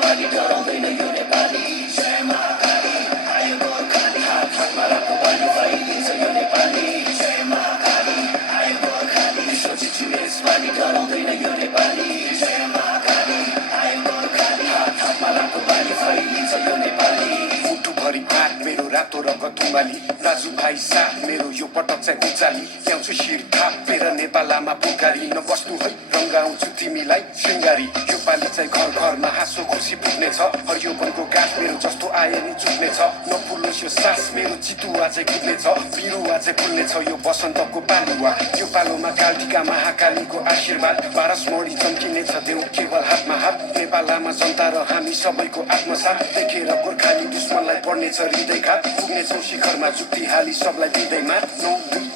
यसपालि डराउँदैन यो नेपाली जय महाकाली आयो गोर्खाली हात हातमा राख्नु बानी फैलिन्छ यो नेपाली जय महाकाली आयो गोर्खाली सोचेछु यसपालि डराउँदैन यो नेपाली जय महाकाली आयो गोर्खाली हात हातमा राख्नु बानी फैलिन्छ यो नेपाली मुटुभरि काट मेरो रातो रगत उमाली दाजुभाइ साथ मेरो यो पटक चाहिँ उचाली ल्याउँछु शिर थापेर नेपालमा पुकारी नबस्नु है रङ्गाउँछु तिमीलाई शृङ्गारी यो पालि चाहिँ घर घरमा हाँसो खुसी पुग्नेछ हरियो वनको गाछ मेरो जस्तो आए नि चुक्नेछ नफुलोस् यो सास मेरो चितुवा चाहिँ कुद्नेछ बिरुवा चाहिँ फुल्नेछ यो बसन्तको पालुवा यो पालोमा कालटिका महाकालीको आशीर्वाद पारसमणि चम्किनेछ देऊ केवल हातमा हात नेपालमा जनता र हामी सबैको आत्मसाथ देखेर गोर्खाली दुश्मनलाई पर्नेछ हृदयघात पुग्नेछौँ शिखरमा जुक्ति हाली सबलाई दिँदैमा नौ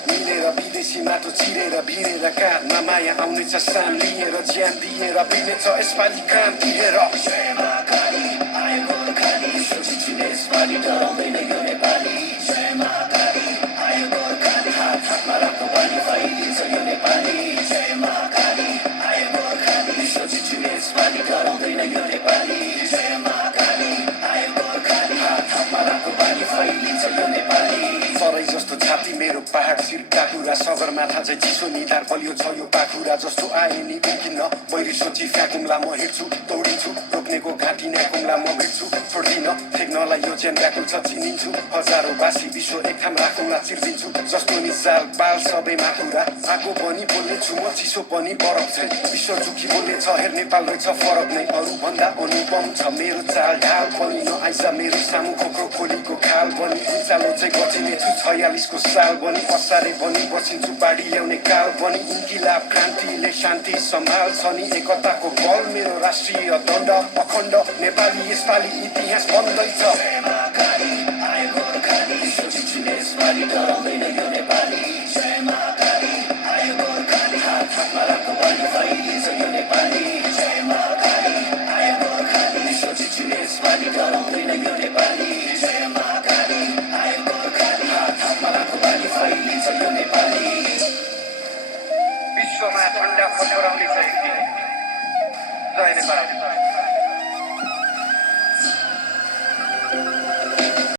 मिलेर विदेशी माटो चिरेर भिरेर काँधमा माया आउनेछ सान लिएर ज्यान दिएर बिर्नेछ यसपालि काम दिएर जय महाकाली आयो गोर्खाली सोचेछु यसपालि डराउँदैन यो नेपाली जय महाकाली आयो गोर्खाली हात हातमा राख्नु बानी फैलिन्छ यो नेपाली जय महाकाली आयो गोर्खाली सोचेछु यसपालि डराउँदैन यो नेपाली जय महाकाली आयो गोर्खाली हात हातमा राख्नु बानी फैलिन्छ यो नेपाली सरै जस्तो छाती मेरो पहाड शिर काकुरा सगरमाथा चाहिँ चिसो निधार बलियो छ यो पाखुरा जस्तो आए नि उकिन्न बैरी सोची फ्याकुम्ला म हिँड्छु दौडिन्छु रोक्नेको घाँटी न्याकुम्ला म भेट्छु छोड्दिन फेक्नलाई यो ज्यान व्याकुल छ चिनिन्छु हजारौँ बासी विश्व एक ठाम राखौँला चिर्दिन्छु जस्तो नि जाल बाल सबै माकुरा आगो पनि बोल्ने छु म चिसो पनि बरफ छै विश्व जुखी बोल्ने छ हेर नेपाल रहेछ फरक नै अरूभन्दा अनुपम छ मेरो चाल ढाल पनि नआइज मेरो सामु खोक्रो खोलीको खाल पनि उचालो चाहिँ गचिनेछु 46को साल बनी असारे बनी बसिन्छु बाढी ल्याउने काल बनी इन्किलाब क्रान्तिले शान्ति सम्हाल्छ नि एकताको बल मेरो राष्ट्रिय दण्ड अखण्ड नेपाली यसपालि इतिहास बन्दैछ जय महाकाली आयो गोर्खाली सोचेछु यसपालि डराउँदैन यो नेपाली जय महाकाली आयो गोर्खाली हात हातमा राख्नु बानी फैलिन्छ यो नेपाली जय महाकाली आयो गोर्खाली सोचेछु यसपालि डराउँदैन यो नेपाली जय महाकाली आयो गोर्खाली हात हातमा राख्नु बानी फैलिन्छ यो नेपाली विश्वमा ठण्डा फटोराउने चाहिँ